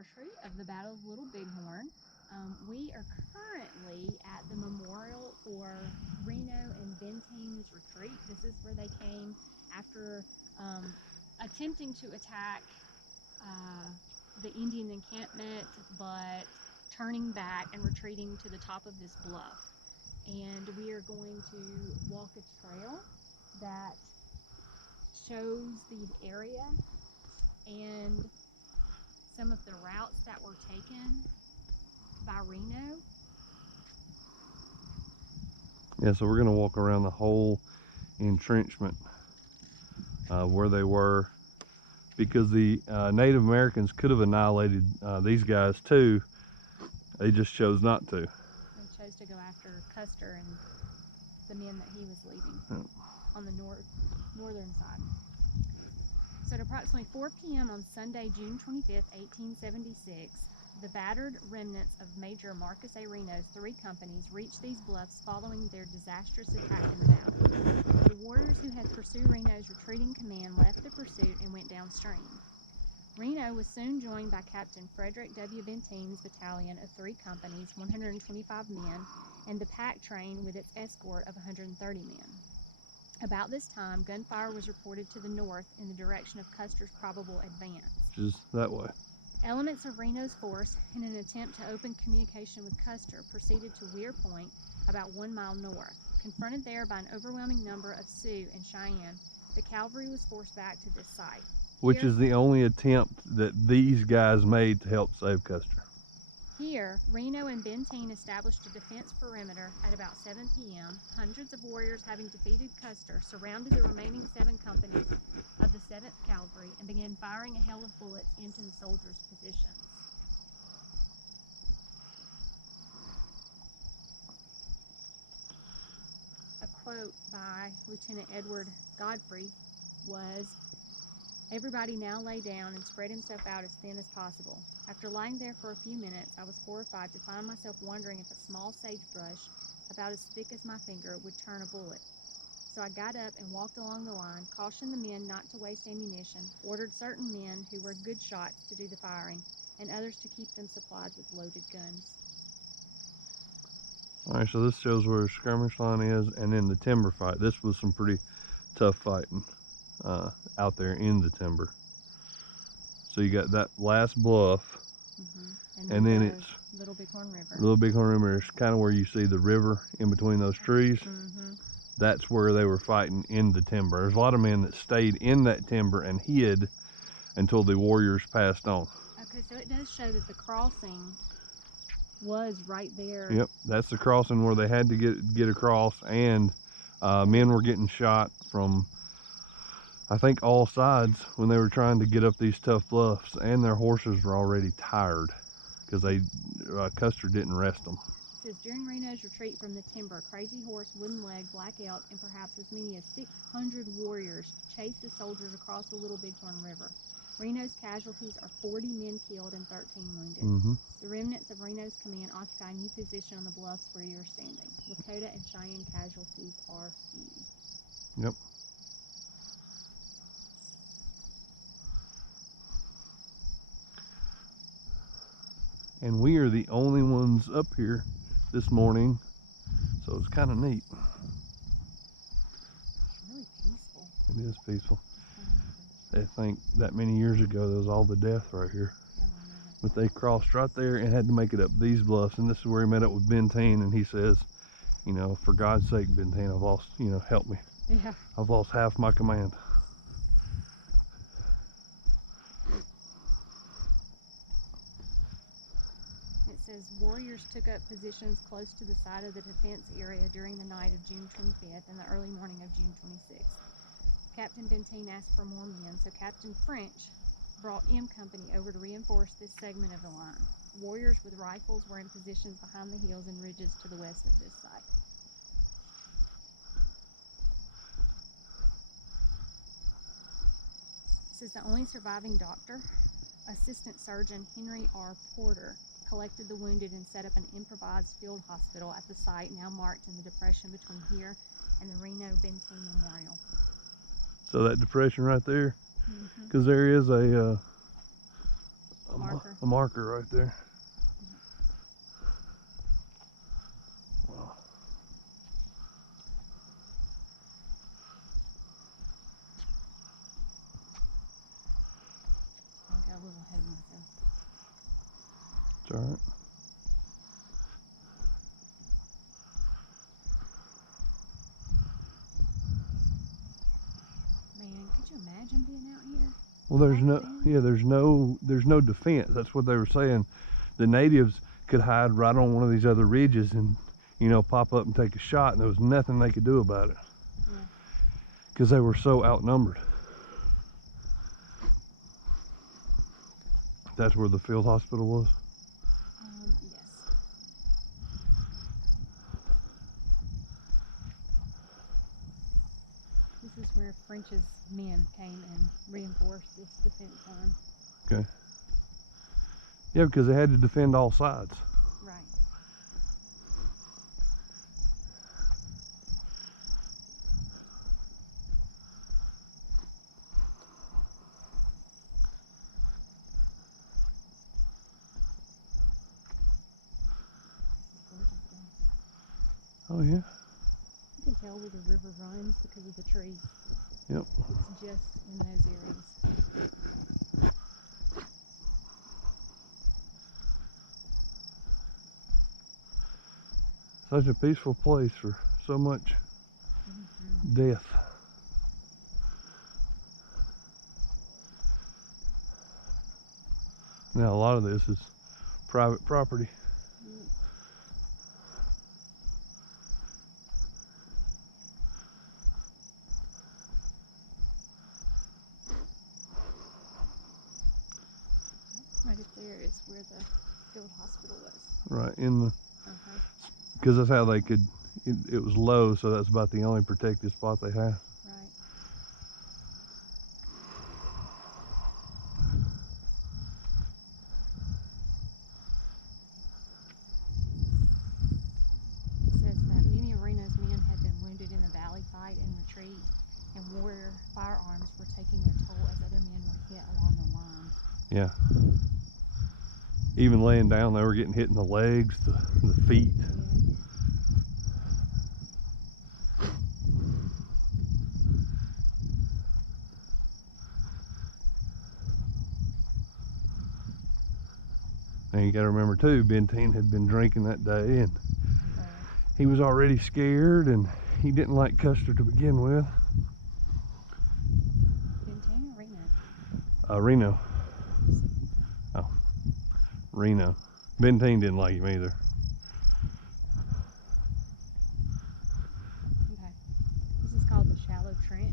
anniversary of the Battle of Little Bighorn. We are currently at the memorial for Reno and Benteen's retreat. This is where they came after attempting to attack the Indian encampment, but turning back and retreating to the top of this bluff. And we are going to walk a trail that shows the area and some of the routes that were taken by Reno. Yeah, so we're going to walk around the whole entrenchment where they were, because the Native Americans could have annihilated these guys too. They just chose not to. They chose to go after Custer and the men that he was leading on the northern side. So at approximately 4 p.m. on Sunday, June 25th, 1876, the battered remnants of Major Marcus A. Reno's 3 companies reached these bluffs following their disastrous attack in the valley. The warriors who had pursued Reno's retreating command left the pursuit and went downstream. Reno was soon joined by Captain Frederick W. Benteen's battalion of 3 companies, 125 men, and the pack train with its escort of 130 men. About this time, gunfire was reported to the north in the direction of Custer's probable advance. Which is that way. Elements of Reno's force, in an attempt to open communication with Custer, proceeded to Weir Point, about 1 mile north. Confronted there by an overwhelming number of Sioux and Cheyenne, the cavalry was forced back to this site. Which is the only attempt that these guys made to help save Custer. Here, Reno and Benteen established a defense perimeter at about 7 p.m. Hundreds of warriors, having defeated Custer, surrounded the remaining 7 companies of the 7th Cavalry and began firing a hail of bullets into the soldiers' positions. A quote by Lieutenant Edward Godfrey was, "Everybody now lay down and spread himself out as thin as possible. After lying there for a few minutes, I was horrified to find myself wondering if a small sagebrush, about as thick as my finger, would turn a bullet. So I got up and walked along the line, cautioned the men not to waste ammunition, ordered certain men who were good shots to do the firing, and others to keep them supplied with loaded guns." Alright, so this shows where the skirmish line is, and then the timber fight. This was some pretty tough fighting out there in the timber. So you got that last bluff, and then it's Little Bighorn River. Little Bighorn River is kind of where you see the river in between those trees. That's where they were fighting, in the timber. There's a lot of men that stayed in that timber and hid until the warriors passed on. Okay, so it does show that the crossing was right there. Yep, that's the crossing where they had to get across, and men were getting shot from, I think, all sides when they were trying to get up these tough bluffs, and their horses were already tired because Custer didn't rest them. It says, during Reno's retreat from the timber, Crazy Horse, Wooden Leg, Black Elk, and perhaps as many as 600 warriors chased the soldiers across the Little Bighorn River. Reno's casualties are 40 men killed and 13 wounded. The remnants of Reno's command occupy a new position on the bluffs where you are standing. Lakota and Cheyenne casualties are few. Yep. And we are the only ones up here this morning, so it's kind of neat. It's really peaceful. It is peaceful. I think that many years ago there was all the death right here. But they crossed right there and had to make it up these bluffs, and this is where he met up with Benteen, and he says, you know, for God's sake, Benteen, I've lost, you know, help me. Yeah. I've lost half my command. It says warriors took up positions close to the side of the defense area during the night of June 25th and the early morning of June 26th. Captain Benteen asked for more men, so Captain French brought M Company over to reinforce this segment of the line. Warriors with rifles were in positions behind the hills and ridges to the west of this site. This is the only surviving doctor. Assistant Surgeon Henry R. Porter collected the wounded and set up an improvised field hospital at the site now marked in the depression between here and the Reno Benteen Memorial. So that depression right there, because there is marker. A marker right there. Wow. I got a little ahead of myself. It's all right. Man, could you imagine being out here? Well, there's Back no, then? yeah, there's no defense. That's what they were saying. The natives could hide right on one of these other ridges and, you know, pop up and take a shot, and there was nothing they could do about it. Yeah. Because they were so outnumbered. That's where the field hospital was. Yes. This is where French's men came and reinforced this defense line. Okay. Yeah, because they had to defend all sides. Right. This is gorgeous though. Oh yeah. You can tell where the river runs because of the trees. Yep. It's just in those areas. Such a peaceful place for so much death. Now a lot of this is private property. Right up there is where the field hospital was. Right in the, Uh-huh. because that's how they could. It was low, so that's about the only protected spot they have. Right. It says that many of Reno's men had been wounded in the valley fight and retreat, and warrior firearms were taking their toll as other men were hit along the line. Yeah. Even laying down, they were getting hit in the legs, the feet. Yeah. And you got to remember too, Benteen had been drinking that day, and Right. he was already scared, and he didn't like Custer to begin with. Benteen or Reno? Reno. Mississippi. Reno. Benteen didn't like him either. Okay. This is called the Shallow Trench.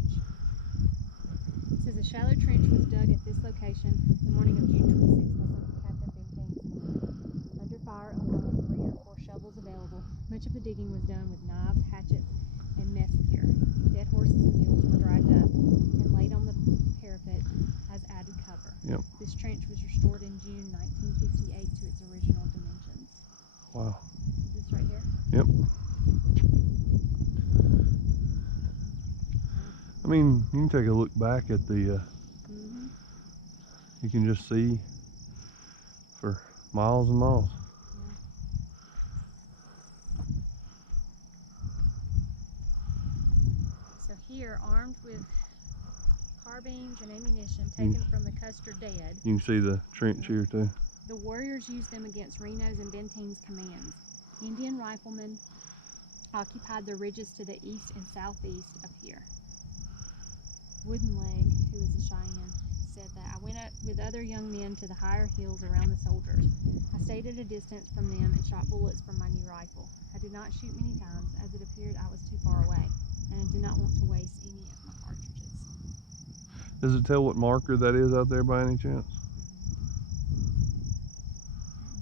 It says a shallow trench was dug at this location the morning of June 26th by some of Captain Benteen's men. Under fire of only 3 or 4 shovels available, much of the digging was done with knives, hatchets, and mess gear. Dead horses and mules were dragged up and laid on the parapet as added cover. Yep. This trench was restored in June 1958 to its original dimensions. Wow. Is this right here? Yep. I mean, you can take a look back at the, you can just see for miles and miles. So here, armed with carbines and ammunition taken from the Custer dead, You can see the trench here too. the warriors used them against Reno's and Benteen's commands. Indian riflemen occupied the ridges to the east and southeast of here. Wooden Leg, who is a Cheyenne, said that I went up with other young men to the higher hills around the soldiers. I stayed at a distance from them and shot bullets from my new rifle. I did not shoot many times, as it appeared I was too far away, and I did not want to waste any of my cartridges. Does it tell what marker that is out there by any chance?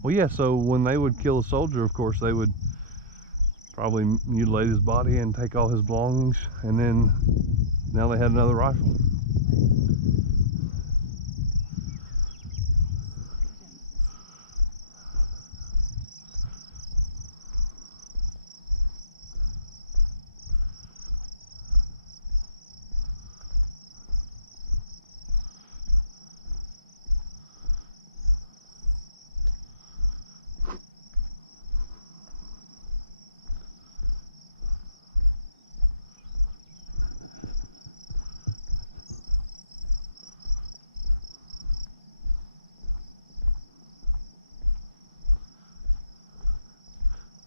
Well, yeah, so when they would kill a soldier, of course, they would probably mutilate his body and take all his belongings, and then now they had another rifle.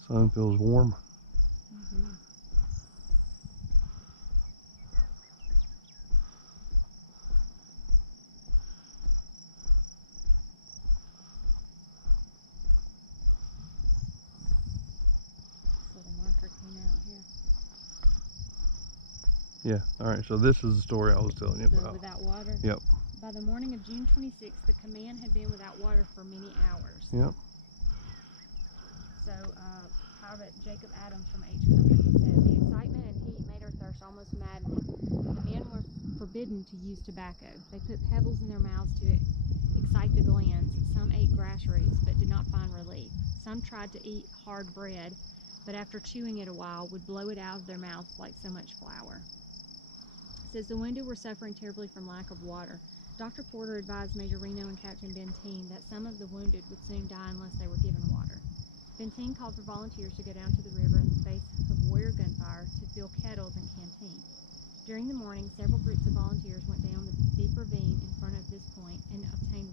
Sun feels warm. Mm-hmm. So the marker came out here. Yeah. All right. So this is the story I was telling you The about. without water? Yep. By the morning of June 26th, the command had been without water for many hours. Yep. So, Private Jacob Adams from H Company said, the excitement and heat made our thirst almost maddening. The men were forbidden to use tobacco. They put pebbles in their mouths to excite the glands. Some ate grass roots, but did not find relief. Some tried to eat hard bread, but after chewing it a while, would blow it out of their mouths like so much flour. It says the wounded were suffering terribly from lack of water. Dr. Porter advised Major Reno and Captain Benteen that some of the wounded would soon die unless they were given water. Benteen called for volunteers to go down to the river in the face of warrior gunfire to fill kettles and canteens. During the morning, several groups of volunteers went down the deep ravine in front of this point and obtained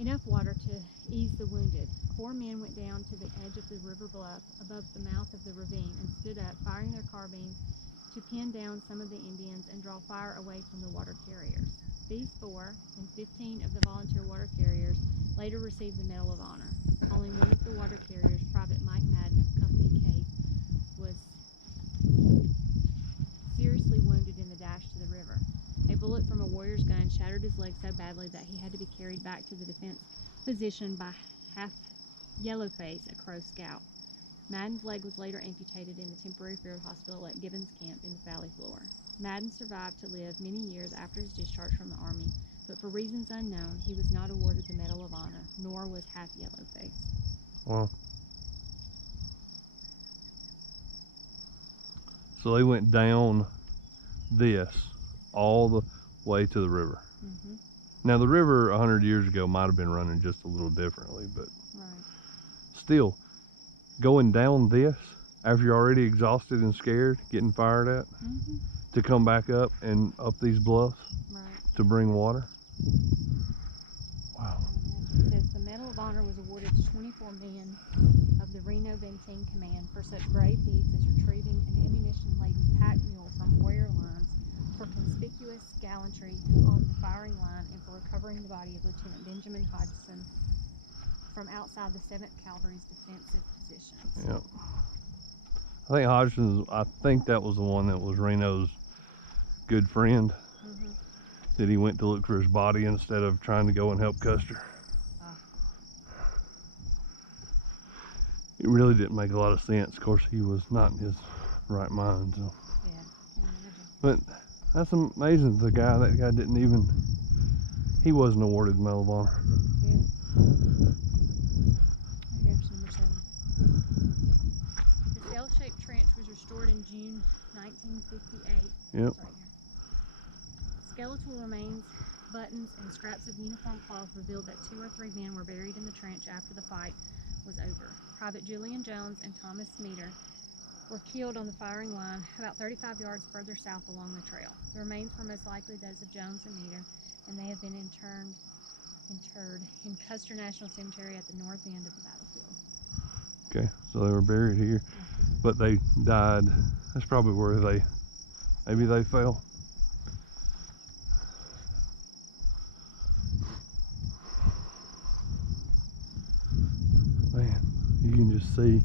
enough water to ease the wounded. 4 men went down to the edge of the river bluff above the mouth of the ravine and stood up, firing their carbines to pin down some of the Indians and draw fire away from the water carriers. These 4 and 15 of the volunteer water carriers later received the Medal of Honor. Only one of the water carriers, Private Mike Madden of Company K, was seriously wounded in the dash to the river. A bullet from a warrior's gun shattered his leg so badly that he had to be carried back to the defense position by half Yellowface, a Crow scout. Madden's leg was later amputated in the temporary field hospital at Gibbons Camp in the valley floor. Madden survived to live many years after his discharge from the Army, but for reasons unknown, he was not awarded the Medal of Honor, nor was half Yellowface. Wow. So they went down this all the way to the river. Mm-hmm. Now the river 100 years ago might have been running just a little differently, but Right. still, going down this after you're already exhausted and scared, getting fired at, Mm-hmm. to come back up and up these bluffs Right. to bring water. Wow. It says the Medal of Honor was awarded to 24 men of the Reno Benteen Command for such brave deeds as retrieving an ammunition-laden pack mule from warrior lines, for conspicuous gallantry on the firing line, and for recovering the body of Lieutenant Benjamin Hodgson from outside the 7th Cavalry's defensive positions. Yep. I think that was the one that was Reno's good friend. Mm-hmm. That he went to look for his body instead of trying to go and help Custer. It really didn't make a lot of sense. Of course, he was not in his right mind. So. Yeah, I imagine. But that's amazing. That guy didn't even, he wasn't awarded the Medal of Honor. Yeah. Here's number 7. The cell-shaped trench was restored in June 1958. Yep. It's right here. Skeletal remains, buttons, and scraps of uniform cloth revealed that 2 or 3 men were buried in the trench after the fight was over. Private Julian Jones and Thomas Meter were killed on the firing line about 35 yards further south along the trail. The remains were most likely those of Jones and Meter, and they have been interred in Custer National Cemetery at the north end of the battlefield. Okay, so they were buried here, but they died. That's probably where maybe they fell. Man, you can just see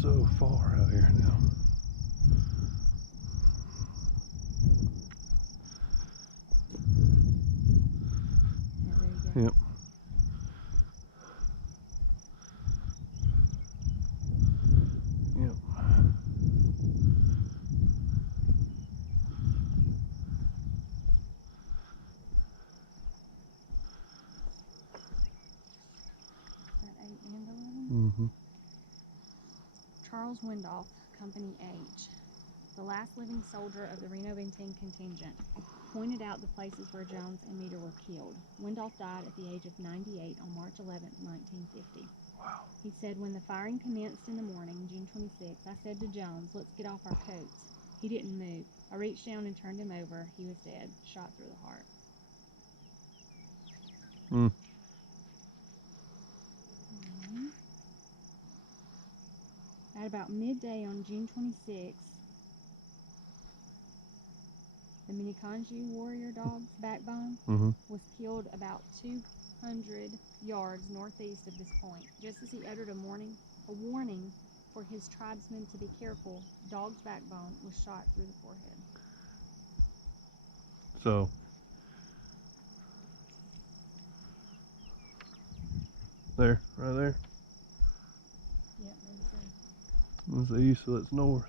so far out here now. Yeah, there you go. Yep. Yep. Is that 8 and 11? Mm-hmm. Charles Windolph, Company H, the last living soldier of the Reno Benteen contingent, pointed out the places where Jones and Meter were killed. Windolph died at the age of 98 on March 11, 1950. Wow. He said, when the firing commenced in the morning, June 26, I said to Jones, let's get off our coats. He didn't move. I reached down and turned him over. He was dead, shot through the heart. midday on June 26th, the Minikanji warrior dog's backbone Mm-hmm. was killed about 200 yards northeast of this point. Just as he uttered a warning for his tribesmen to be careful, dog's backbone was shot through the forehead. So there, right there. Yeah, maybe so. That's east, so that's north.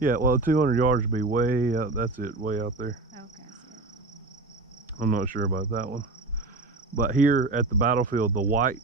Yeah, well, 200 yards would be way out. That's it, way out there. Okay, I see it. I'm not sure about that one. But here at the battlefield, the white